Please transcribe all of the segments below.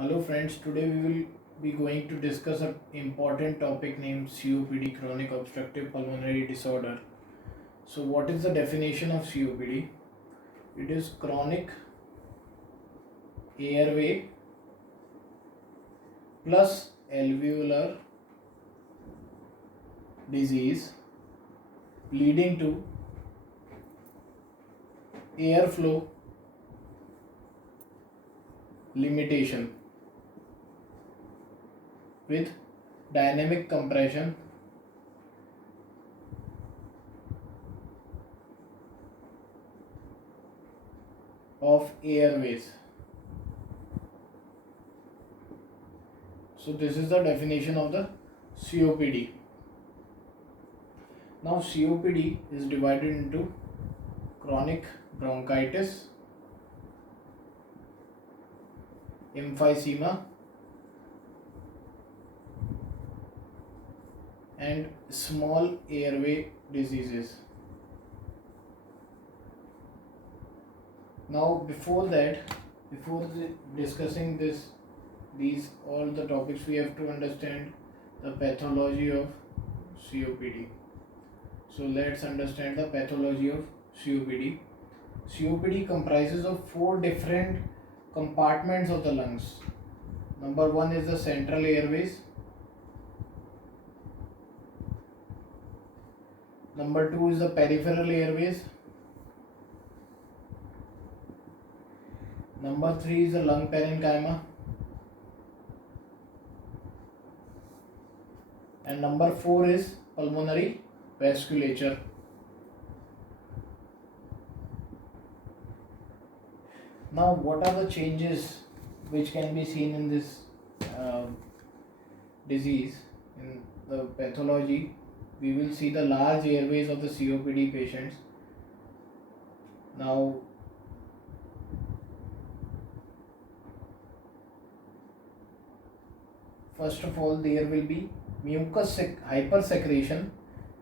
Hello friends, today we will be going to discuss an important topic named COPD, chronic obstructive pulmonary disorder. So what is the definition of COPD? It is chronic airway plus alveolar disease leading to airflow limitation with dynamic compression of airways. So this is the definition of the COPD. Now COPD is divided into chronic bronchitis, emphysema and small airway diseases. Now before discussing these all the topics, we have to understand the pathology of COPD. So let's understand the pathology of COPD. COPD comprises of 4 different compartments of the lungs. Number 1 is the central airways. Number 2 is the peripheral airways. Number 3 is the lung parenchyma. And number 4 is pulmonary vasculature. Now what are the changes which can be seen in this disease? In the pathology, we will see the large airways of the COPD patients. Now first of all, there will be mucus hypersecretion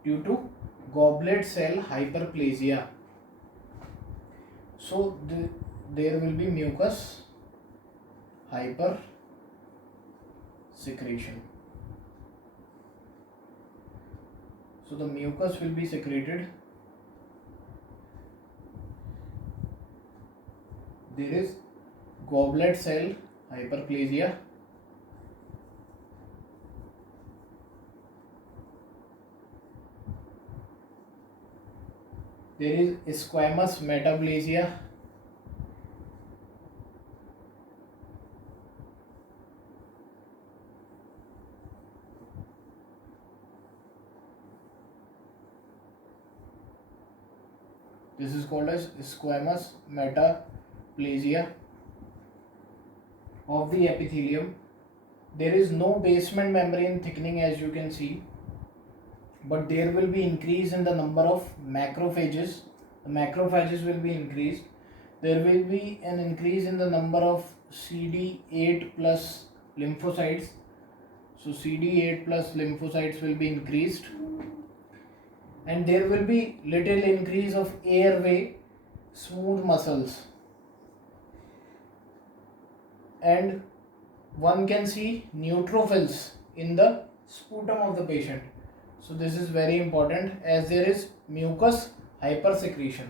due to goblet cell hyperplasia. So there will be mucus hypersecretion. So the mucus will be secreted. There is goblet cell hyperplasia. There is squamous metaplasia. This is called as squamous metaplasia of the epithelium. There is no basement membrane thickening, as you can see, but there will be increase in the number of macrophages. The macrophages will be increased. There will be an increase in the number of CD8 plus lymphocytes. So CD8 plus lymphocytes will be increased, and there will be little increase of airway smooth muscles, and one can see neutrophils in the sputum of the patient. So this is very important, as there is mucus hypersecretion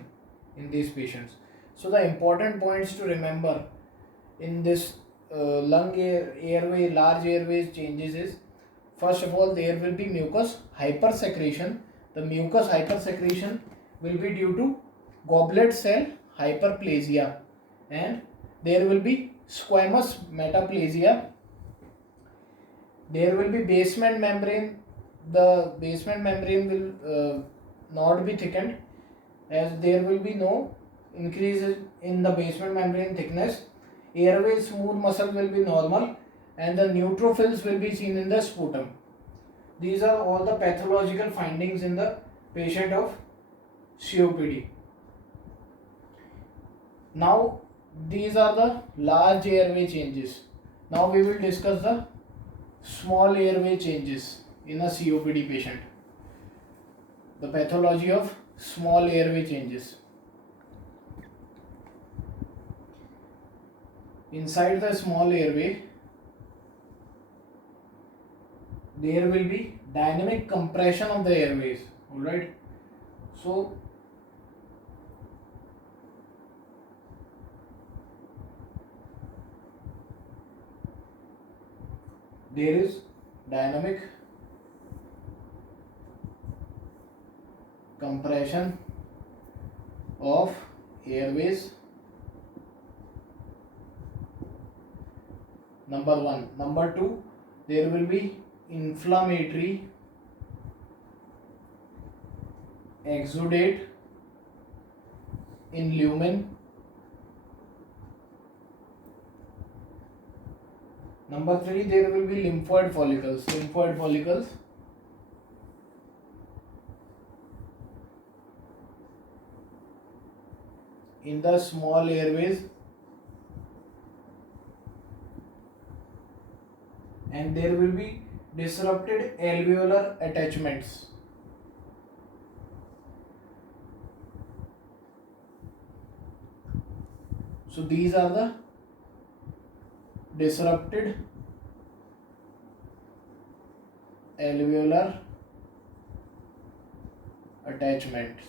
in these patients. So the important points to remember in this airway, large airways changes is, first of all, there will be mucus hypersecretion. The mucus hypersecretion will be due to goblet cell hyperplasia, and there will be squamous metaplasia. There will be basement membrane. The basement membrane will not be thickened, as there will be no increase in the basement membrane thickness. Airway smooth muscle will be normal, and the neutrophils will be seen in the sputum. These are all the pathological findings in the patient of COPD. Now these are the large airway changes. Now we will discuss the small airway changes in a COPD patient. The pathology of small airway changes. Inside the small airway, there will be dynamic compression of the airways. Alright, so there is dynamic compression of airways, number one. Number two, there will be inflammatory exudate in lumen. Number three, there will be lymphoid follicles. Lymphoid follicles in the small airways, and there will be disrupted alveolar attachments. So these are the disrupted alveolar attachments,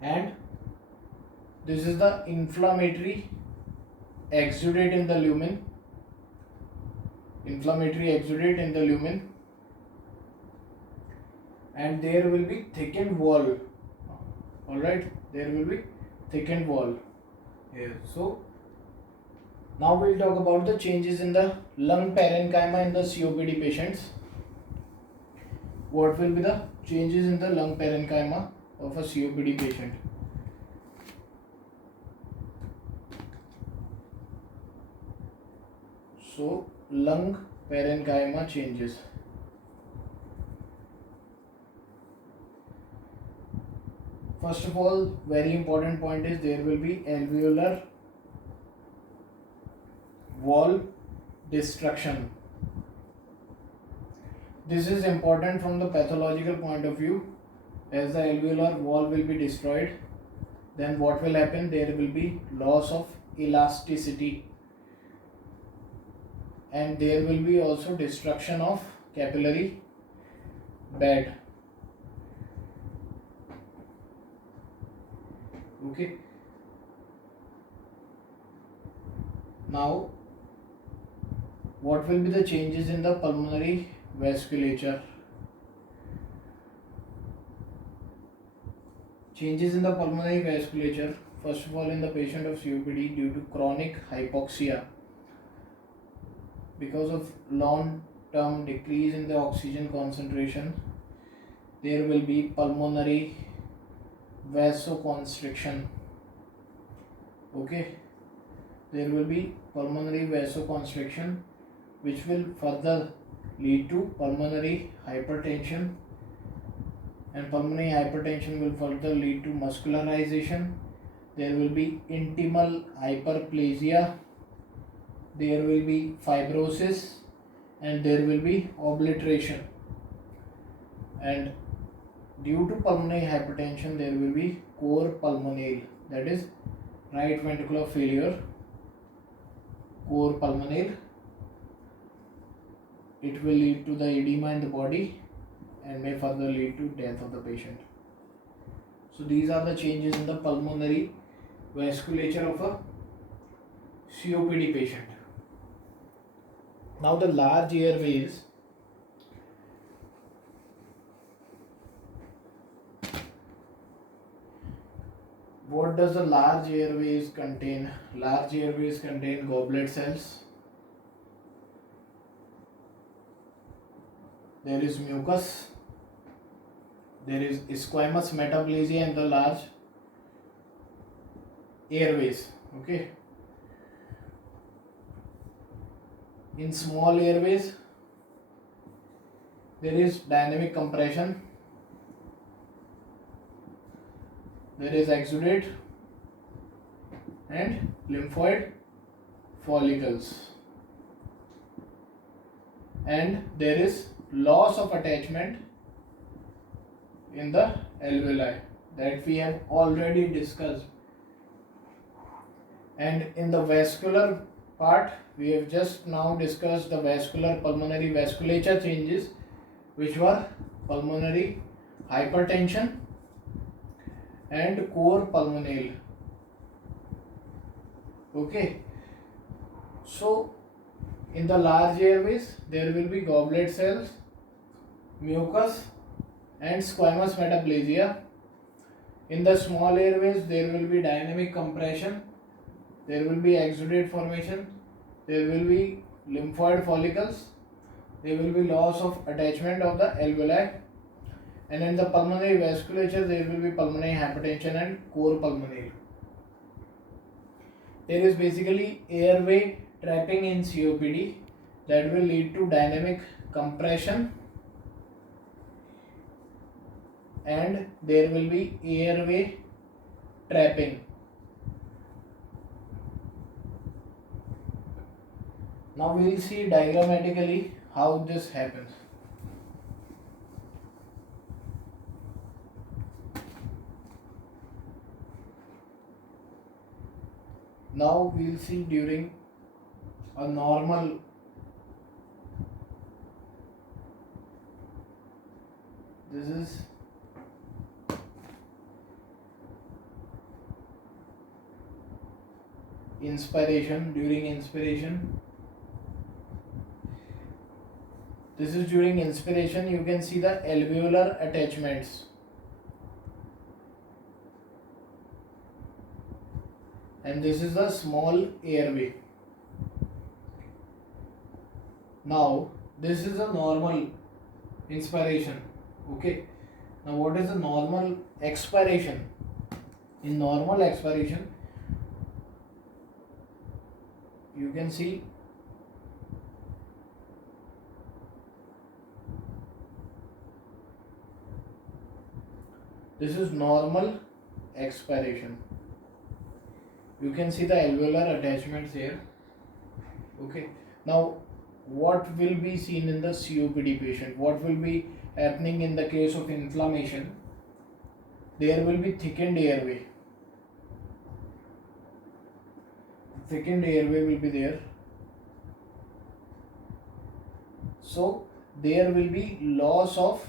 and this is the inflammatory exudate in the lumen. Inflammatory exudate in the lumen, and there will be thickened wall. Alright, there will be thickened wall here. So now we'll talk about the changes in the lung parenchyma in the COPD patients. What will be the changes in the lung parenchyma of a COPD patient? So lung parenchyma changes. First of all, very important point is there will be alveolar wall destruction. This is important from the pathological point of view. As the alveolar wall will be destroyed, then what will happen? There will be loss of elasticity, and there will be also destruction of capillary bed. Okay. Now, what will be the changes in the pulmonary vasculature? Changes in the pulmonary vasculature, first of all, in the patient of COPD due to chronic hypoxia, because of long-term decrease in the oxygen concentration, there will be pulmonary vasoconstriction. Okay, there will be pulmonary vasoconstriction, which will further lead to pulmonary hypertension, and pulmonary hypertension will further lead to muscularization. There will be intimal hyperplasia, there will be fibrosis, and there will be obliteration. And due to pulmonary hypertension, there will be cor pulmonale, that is right ventricular failure, cor pulmonale. It will lead to the edema in the body and may further lead to death of the patient. So these are the changes in the pulmonary vasculature of a COPD patient. Now the large airways. What does the large airways contain? Large airways contain goblet cells. There is mucus. There is squamous metaplasia in the large airways. Okay. In small airways, there is dynamic compression. There is exudate and lymphoid follicles, and there is loss of attachment in the alveoli that we have already discussed. And in the vascular part, we have just now discussed the pulmonary vasculature changes, which were pulmonary hypertension and core pulmonale. Okay, so in the large airways there will be goblet cells, mucus and squamous metaplasia. In the small airways there will be dynamic compression, there will be exudate formation, there will be lymphoid follicles, there will be loss of attachment of the alveoli, and in the pulmonary vasculature there will be pulmonary hypertension and core pulmonale. There is basically airway trapping in COPD that will lead to dynamic compression, and there will be airway trapping. Now we will see diagrammatically how this happens. Now we will see during a normal this is inspiration. During inspiration, this is during inspiration, you can see the alveolar attachments. And this is the small airway. Now this is a normal inspiration. Okay, now what is the normal expiration? In normal expiration, you can see this is normal expiration. You can see the alveolar attachments here. Okay, now what will be seen in the COPD patient? What will be happening in the case of inflammation? There will be thickened airway. Thickened airway will be there. So there will be loss of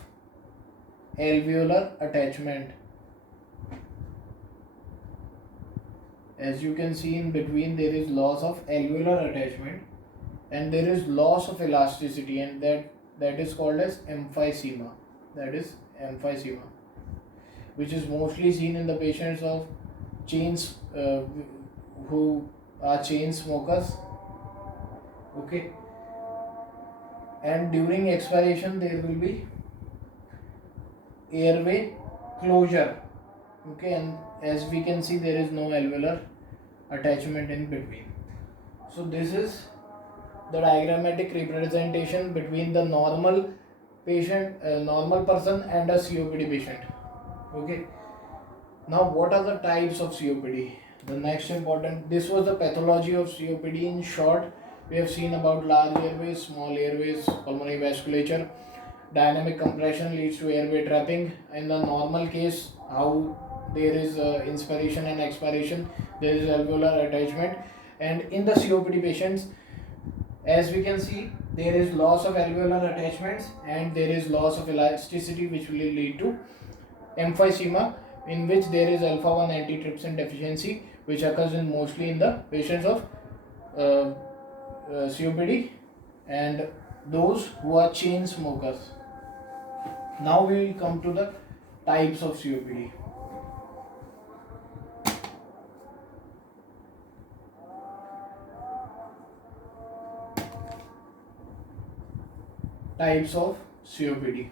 alveolar attachment. As you can see, in between there is loss of alveolar attachment and there is loss of elasticity, and that is called as emphysema. That is emphysema, which is mostly seen in the patients of who are chain smokers. Okay, and during expiration there will be airway closure. Okay, and as we can see, there is no alveolar attachment in between. So this is the diagrammatic representation between the normal patient, normal person and a COPD patient. Okay, now what are the types of COPD? The next important, this was the pathology of COPD in short. We have seen about large airways, small airways, pulmonary vasculature. Dynamic compression leads to airway trapping. In the normal case, how there is inspiration and expiration, there is alveolar attachment. And in the COPD patients, as we can see, there is loss of alveolar attachments and there is loss of elasticity, which will lead to emphysema, in which there is alpha-1 antitrypsin deficiency, which occurs mostly in the patients of COPD and those who are chain smokers. Now we will come to the types of COPD. Types of COPD.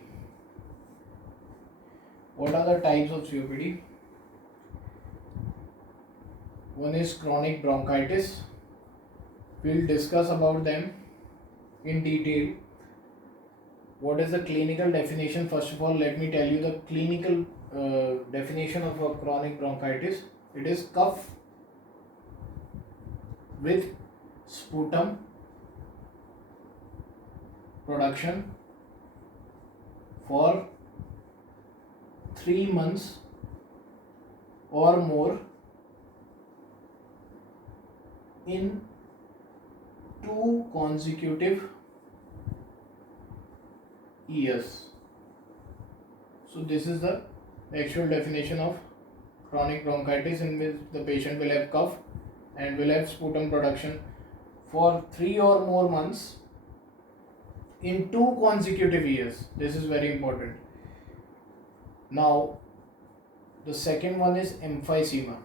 What are the types of COPD? One is chronic bronchitis. We will discuss about them in detail. What is the clinical definition? First of all, let me tell you the clinical definition of a chronic bronchitis. It is cough with sputum production for 3 months or more in 2 consecutive years. So this is the actual definition of chronic bronchitis, in which the patient will have cough and will have sputum production for 3 or more months in 2 consecutive years. This is very important. Now the second one is emphysema.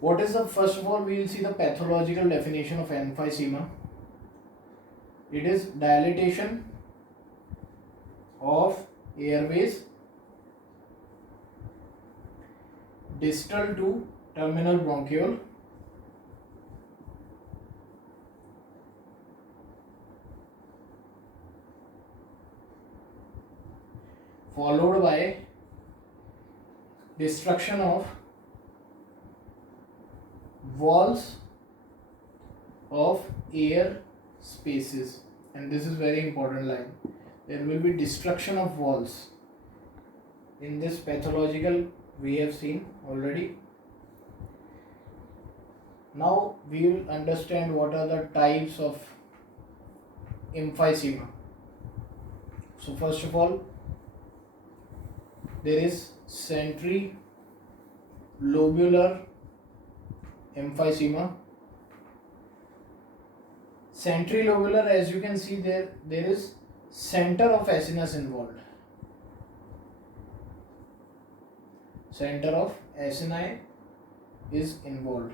What is the, first of all we will see the pathological definition of emphysema. It is dilatation of airways distal to terminal bronchiole followed by destruction of walls of air spaces, and this is very important line. There will be destruction of walls. In this pathological we have seen already. Now we will understand what are the types of emphysema. So first of all, there is centrilobular emphysema. Centrilobular, as you can see there is center of acinus involved. Center of acini is involved,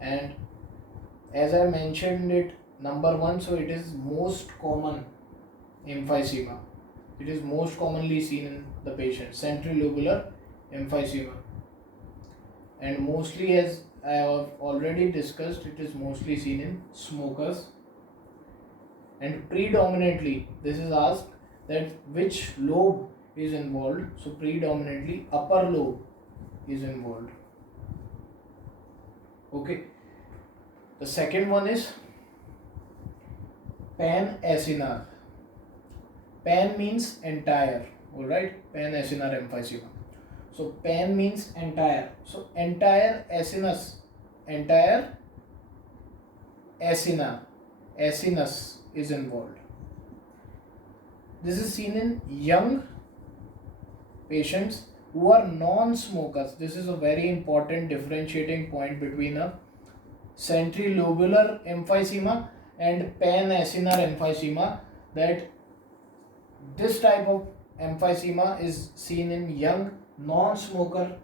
and as I mentioned it, number 1, so it is most common emphysema. It is most commonly seen in the patient, centrilobular emphysema, and mostly, as I have already discussed, it is mostly seen in smokers, and predominantly this is asked that which lobe is involved. So predominantly upper lobe is involved. Okay. The second one is pan-acinar. Pan means entire. Alright, pan-acinar emphysema. So pan means entire. So entire acinus, entire acina, acinus is involved. This is seen in young patients who are non-smokers. This is a very important differentiating point between a centrilobular emphysema and pan-acinar emphysema, that this type of emphysema is seen in young non-smoker.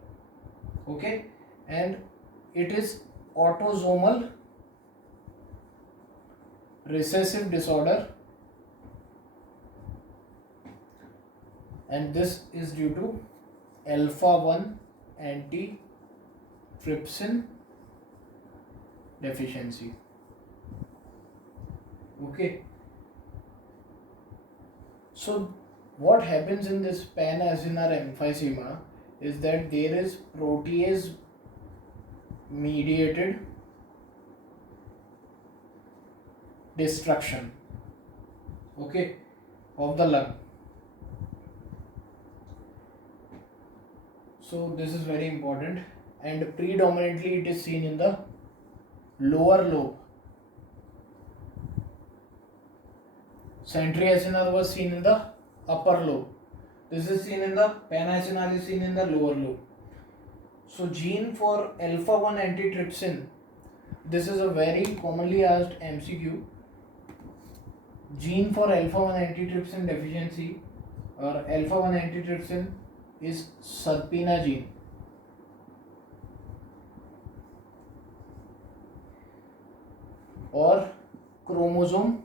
Okay, and it is autosomal recessive disorder, and this is due to alpha-1 antitrypsin deficiency. Okay, so what happens in this pan-acinar emphysema is that there is protease mediated destruction, okay, of the lung. So this is very important, and predominantly it is seen in the lower lobe. Centriacinar was seen in the upper lobe. This is seen in the pan-acinar is seen in the lower lobe. So gene for alpha-1 antitrypsin, this is a very commonly asked MCQ. Gene for alpha-1 antitrypsin deficiency or alpha-1 antitrypsin is serpina gene. Or chromosome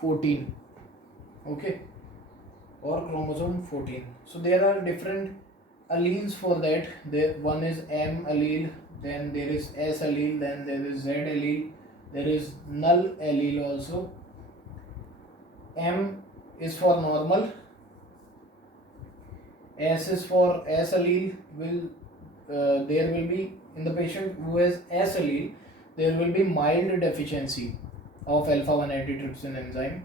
14. Okay, or chromosome 14. So there are different alleles for that. There one is M allele, then there is S allele, then there is Z allele, there is null allele also. M is for normal, S is for S allele. There will be, in the patient who has S allele, there will be mild deficiency of alpha-1 antitrypsin enzyme.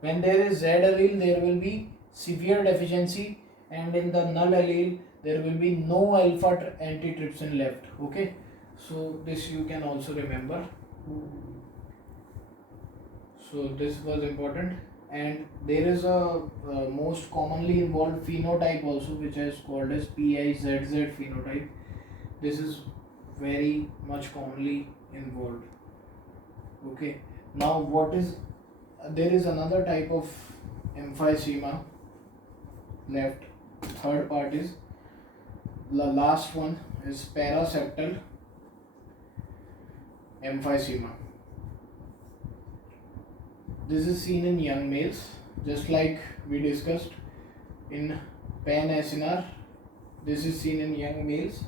When there is Z allele, there will be severe deficiency, and in the null allele there will be no alpha antitrypsin left. Okay, so this you can also remember. So this was important. And there is a most commonly involved phenotype also, which is called as PIZZ phenotype. This is very much commonly involved. Okay, now what is there is another type of emphysema left. Third part is the last one is paraseptal emphysema. This is seen in young males, just like we discussed in pan-acinar. This is seen in young males,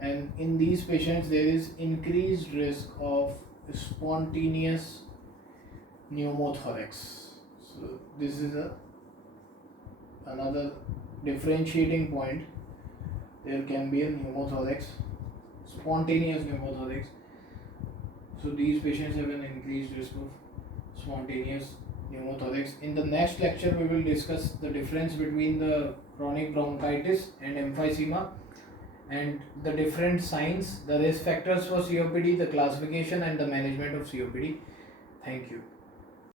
and in these patients there is increased risk of spontaneous pneumothorax. So this is another differentiating point. There can be a pneumothorax, spontaneous pneumothorax. So these patients have an increased risk of spontaneous pneumothorax. In the next lecture, we will discuss the difference between the chronic bronchitis and emphysema, and the different signs, the risk factors for COPD, the classification and the management of COPD. Thank you.